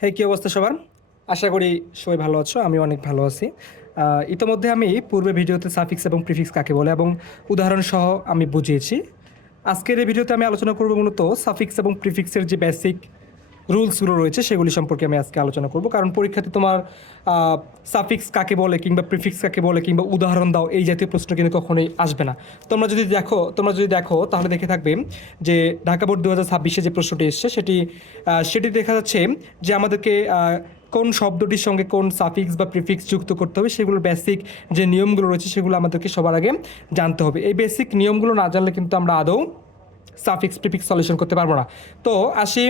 হ্যাঁ, কী অবস্থা সবার? আশা করি সবাই ভালো আছো। আমি অনেক ভালো আছি। ইতোমধ্যে আমি পূর্বে ভিডিওতে সাফিক্স এবং প্রিফিক্স কাকে বলে এবং উদাহরণসহ আমি বুঝিয়েছি। আজকের এই ভিডিওতে আমি আলোচনা করব মূলত সাফিক্স এবং প্রিফিক্সের যে বেসিক রুলসগুলো রয়েছে সেগুলি সম্পর্কে আমি আজকে আলোচনা করব। কারণ পরীক্ষাতে তোমার সাফিক্স কাকে বলে কিংবা প্রিফিক্স কাকে বলে কিংবা উদাহরণ দাও এই জাতীয় প্রশ্ন কিন্তু কখনোই আসবে না। তোমরা যদি দেখো তাহলে দেখে থাকবে যে ঢাকা বোর্ড 2026-এ যে প্রশ্নটি এসছে সেটি দেখা যাচ্ছে যে আমাদেরকে কোন শব্দটির সঙ্গে কোন সাফিক্স বা প্রিফিক্স যুক্ত করতে হবে সেগুলোর বেসিক যে নিয়মগুলো রয়েছে সেগুলো আমাদেরকে সবার আগে জানতে হবে। এই বেসিক নিয়মগুলো না জানলে কিন্তু আমরা আদৌ সাফিক্স প্রিফিক্স সলিউশন করতে পারবো না। তো আসি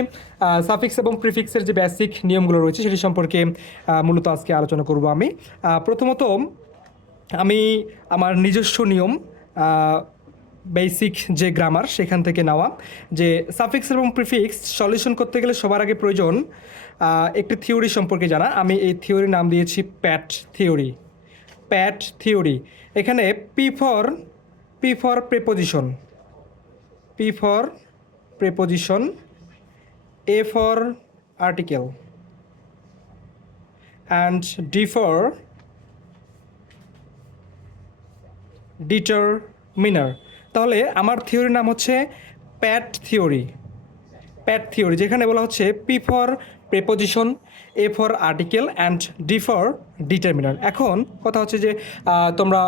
সাফিক্স এবং প্রিফিক্সের যে বেসিক নিয়মগুলো রয়েছে সেটি সম্পর্কে মূলত আজকে আলোচনা করব আমি। প্রথমত আমি আমার নিজস্ব নিয়ম বেসিক যে গ্রামার সেখান থেকে নেওয়া যে সাফিক্স এবং প্রিফিক্স সলিউশন করতে গেলে সবার আগে প্রয়োজন একটি থিওরি সম্পর্কে জানা। আমি এই থিওরির নাম দিয়েছি প্যাট থিওরি। এখানে P for preposition, A for article, and D for determiner। তাহলে আমার থিওরির নাম হচ্ছে প্যাট থিওরি, যেখানে বলা হচ্ছে P for preposition, A for article and D for determiner. এখন কথা হচ্ছে যে তোমরা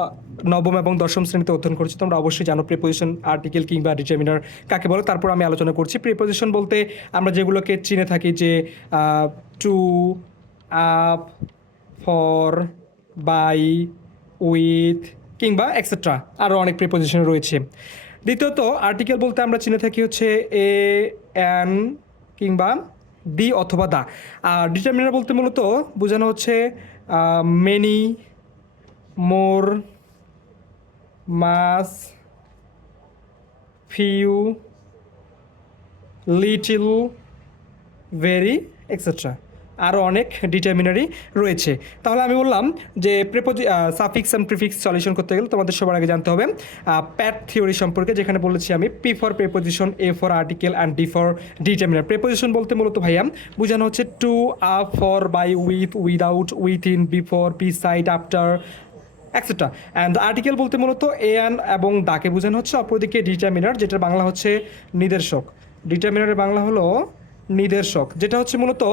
নবম এবং দশম শ্রেণীতে অধ্যয়ন করছো, তোমরা অবশ্যই জানো প্রেপোজিশন, আর্টিকেল কিংবা ডিটারমিনার কাকে বলে। তারপর আমি আলোচনা করছি প্রেপোজিশন বলতে আমরা যেগুলোকে চিনে থাকি যে to, up, for, by, with কিংবা এক্সেট্রা, আরও অনেক প্রিপোজিশন রয়েছে। দ্বিতীয়ত আর্টিকেল বলতে আমরা চিনে থাকি হচ্ছে এ, অ্যান কিংবা দি অথবা দা। আর ডিটারমিনার বলতে মূলত বোঝানো হচ্ছে মেনি, মোর, মাস, ফিউ, লিটিল, ভেরি এক্সেট্রা, আরও অনেক ডিটারমিনারি রয়েছে। তাহলে আমি বললাম যে সাফিক্স অ্যান্ড প্রিফিক্স সলিউশন করতে গেলে তোমাদের সবার আগে জানতে হবে প্যাট থিওরি সম্পর্কে, যেখানে বলেছি আমি P for preposition, A for article and D for determiner. Preposition বলতে মূলত ভাইয়া বোঝানো হচ্ছে to, up, for, by, with, without, within, before, beside, after etcetera. And article বলতে মূলত এ অ্যান এবং দাকে বোঝানো হচ্ছে। অপরদিকে ডিটারমিনার, যেটার বাংলা হচ্ছে নির্দেশক। ডিটারমিনারের বাংলা হলো নির্দেশক, যেটা হচ্ছে মূলত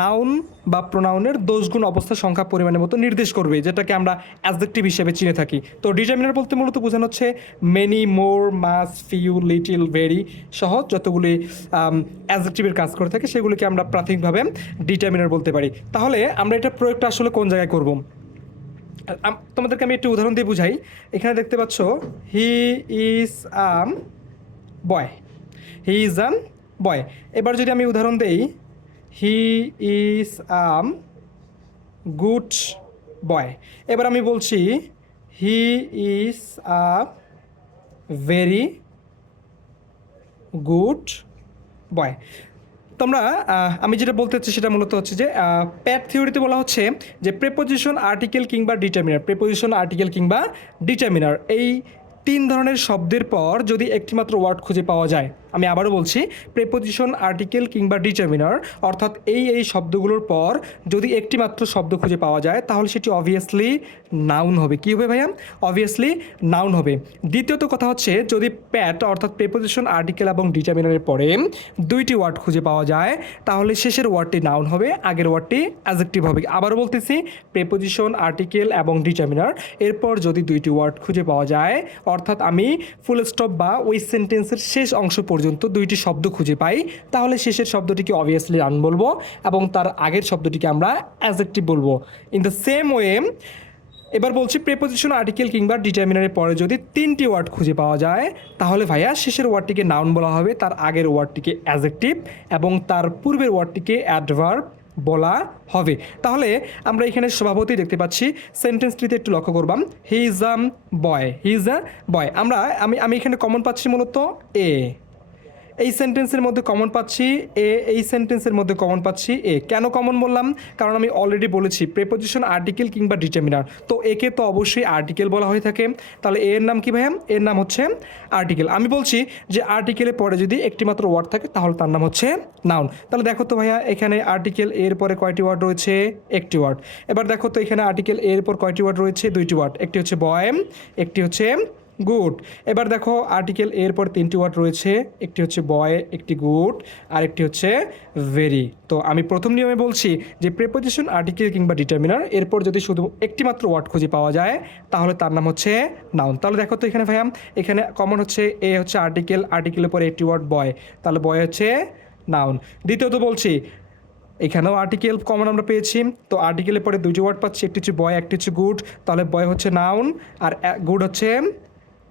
নাউন বা প্রোনাউনের দোষগুণ অবস্থা সংখ্যা পরিমাণের মতো নির্দেশ করবে, যেটাকে আমরা অ্যাডজেক্টিভ হিসেবে চিনে থাকি। তো ডিটারমিনার বলতে মূলত বোঝানো হচ্ছে মেনি, মোর, মাস, ফিউ, লিটিল, ভেরি সহ যতগুলি অ্যাডজেক্টিভের কাজ করে থাকে সেগুলিকে আমরা প্রাথমিকভাবে ডিটারমিনার বলতে পারি। তাহলে আমরা এটা প্রয়োগটা আসলে কোন জায়গায় করব? তোমাদেরকে আমি একটি উদাহরণ দিয়ে বুঝাই। এখানে দেখতে পাচ্ছ he is boy, he is আন বয়। এবার যদি আমি উদাহরণ দেই হি ইজ গুড বয়, এবার আমি বলছি he is very good boy. তোমরা আমি যেটা বলতে চাচ্ছি সেটা মূলত হচ্ছে যে প্যাট থিওরিতে বলা হচ্ছে যে প্রেপোজিশন, আর্টিকেল কিংবা ডিটারমিনার এই তিন ধরনের শব্দের পর যদি একটিমাত্র ওয়ার্ড খুঁজে পাওয়া যায়, আমি আবারও বলছি প্রেপোজিশন, আর্টিকেল কিংবা ডিটারমিনার অর্থাৎ এই শব্দগুলোর পর যদি একটিমাত্র শব্দ খুঁজে পাওয়া যায় তাহলে সেটি অবভিয়াসলি নাউন হবে। কী হবে ভাইয়া? অবভিয়াসলি নাউন হবে। দ্বিতীয়ত কথা হচ্ছে যদি প্যাট অর্থাৎ প্রেপোজিশন, আর্টিকেল এবং ডিটারমিনারের পরে দুইটি ওয়ার্ড খুঁজে পাওয়া যায় তাহলে শেষের ওয়ার্ডটি নাউন হবে, আগের ওয়ার্ডটি অ্যাডজেক্টিভ হবে। আবারও বলতেছি প্রেপোজিশন, আর্টিকেল এবং ডিটারমিনার এরপর যদি দুইটি ওয়ার্ড খুঁজে পাওয়া যায় অর্থাৎ আমি ফুল স্টপ বা ওই সেন্টেন্সের শেষ অংশ পর্যন্ত দুইটি শব্দ খুঁজে পাই তাহলে শেষের শব্দটিকে অবভিয়াসলি নাউন বলবো এবং তার আগের শব্দটিকে আমরা অ্যাডজেক্টিভ বলবো। ইন দ্য সেম ওয়ে এবার বলছি প্রেপোজিশন, আর্টিকেল কিংবা ডিটারমিনারের পরে যদি তিনটি ওয়ার্ড খুঁজে পাওয়া যায় তাহলে ভাইয়া শেষের ওয়ার্ডটিকে নাউন বলা হবে, তার আগের ওয়ার্ডটিকে অ্যাডজেক্টিভ এবং তার পূর্বের ওয়ার্ডটিকে অ্যাডভার্ব বলা হবে। তাহলে আমরা এখানে স্বভাবতই দেখতে পাচ্ছি সেন্টেন্সটিতে একটু লক্ষ্য করবাম he is boy, he is boy. আমি এখানে কমন পাচ্ছি মূলত এ, এই সেন্টেন্সের মধ্যে কমন পাচ্ছি এ, এই সেন্টেন্সের মধ্যে কমন পাচ্ছি এ। কেন কমন বললাম? কারণ আমি অলরেডি বলেছি প্রেপোজিশন আর্টিকেল কিংবা ডিটারমিনার, তো একে তো অবশ্যই আর্টিকেল বলা হয়ে থাকে। তাহলে এর নাম কি ভাইয়া? এর নাম হচ্ছে আর্টিকেল। আমি বলছি যে আর্টিকেলের পরে যদি একটি মাত্র ওয়ার্ড থাকে তাহলে তার নাম হচ্ছে নাউন। তাহলে দেখো তো ভাইয়া এখানে আর্টিকেল এর পরে কয়টি ওয়ার্ড রয়েছে? একটি ওয়ার্ড। এবার দেখো তো এখানে আর্টিকেল এর পর কয়টি ওয়ার্ড রয়েছে? দুইটি ওয়ার্ড, একটি হচ্ছে বয়, একটি হচ্ছে গুড। এবার দেখো আর্টিকেল এর পর তিনটি ওয়ার্ড রয়েছে, একটি হচ্ছে বয়, একটি গুড, আর একটি হচ্ছে ভেরি। তো আমি প্রথম নিয়মে বলছি যে প্রেপোজিশন আর্টিকেল কিংবা ডিটারমিনার এরপর যদি শুধু একটি মাত্র ওয়ার্ড খুঁজে পাওয়া যায় তাহলে তার নাম হচ্ছে নাউন। তাহলে দেখো তো এখানে ভাইয়া এখানে কমন হচ্ছে এ হচ্ছে আর্টিকেল, আর্টিকেলের পরে একটি ওয়ার্ড বয়, তাহলে বয় হচ্ছে নাউন। দ্বিতীয়ত বলছি এখানেও আর্টিকেল কমন আমরা পেয়েছি, তো আর্টিকেলের পরে দুইটি ওয়ার্ড পাচ্ছি, একটি হচ্ছে বয়, একটি হচ্ছে গুড, তাহলে বয় হচ্ছে নাউন আর গুড হচ্ছে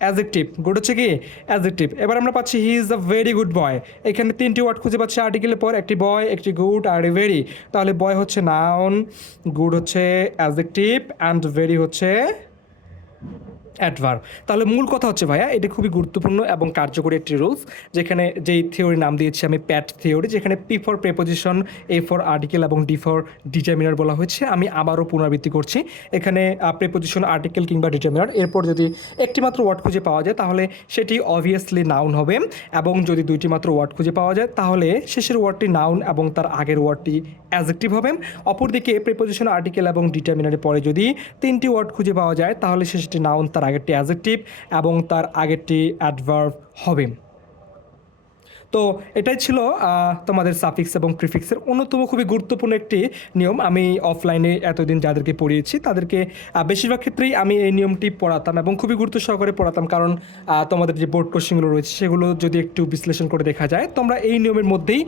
অ্যাজেক্টিভ। গুড হচ্ছে কি? অ্যাজেক্টিভ। এবার আমরা পাচ্ছি he is a very good boy. এখানে তিনটি ওয়ার্ড খুঁজে পাচ্ছি আর্টিকেলের পর, একটি বয়, একটি গুড আর ভেরি। তাহলে বয় হচ্ছে নাউন, গুড হচ্ছে অ্যাজেক্টিভ অ্যান্ড ভেরি হচ্ছে অ্যাডভার্ব। তাহলে মূল কথা হচ্ছে ভাইয়া এটি খুবই গুরুত্বপূর্ণ এবং কার্যকরী একটি রুলস, যেখানে যেই থিওরি নাম দিয়েছি আমি প্যাট থিওরি, যেখানে P for preposition, A for article এবং ডি ফর ডিটারমিনার বলা হয়েছে। আমি আবারও পুনরাবৃত্তি করছি, এখানে প্রেপোজিশন আর্টিকেল কিংবা ডিটারমিনার এরপর যদি একটি মাত্র ওয়ার্ড খুঁজে পাওয়া যায় তাহলে সেটি অবভিয়াসলি নাউন হবে, এবং যদি দুইটি মাত্র ওয়ার্ড খুঁজে পাওয়া যায় তাহলে শেষের ওয়ার্ডটি নাউন এবং তার আগের ওয়ার্ডটি অ্যাডজেক্টিভ হবে। অপরদিকে প্রেপোজিশন আর্টিকেল এবং ডিটারমিনারের পরে যদি তিনটি ওয়ার্ড খুঁজে পাওয়া যায় তাহলে শেষটি নাউন, তার আগেরটি অ্যাডজেক্টিভ এবং তার আগেরটি অ্যাডভার্ব হবে। তো এটাই ছিল তোমাদের সাফিক্স এবং প্রিফিক্সের অন্যতম খুবই গুরুত্বপূর্ণ একটি নিয়ম। আমি অফলাইনে এতদিন যাদেরকে পড়িয়েছি তাদেরকে বেশিরভাগ ক্ষেত্রেই আমি এই নিয়মটি পড়াতাম এবং খুবই গুরুত্ব সহকারে পড়াতাম, কারণ তোমাদের যে বোর্ড কোশ্চেনগুলো রয়েছে সেগুলো যদি একটু বিশ্লেষণ করে দেখা যায় তোমরা এই নিয়মের মধ্যেই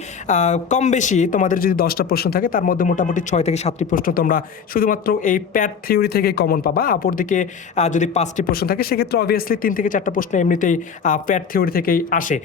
কম বেশি তোমাদের যদি 10টা প্রশ্ন থাকে তার মধ্যে মোটামুটি 6 থেকে 7টি প্রশ্ন তোমরা শুধুমাত্র এই প্যাট থিওরি থেকেই কমন পাবা। অপরদিকে যদি 5টি প্রশ্ন থাকে সেক্ষেত্রে অবভিয়াসলি 3 থেকে 4টা প্রশ্ন এমনিতেই প্যাট থিওরি থেকেই আসে।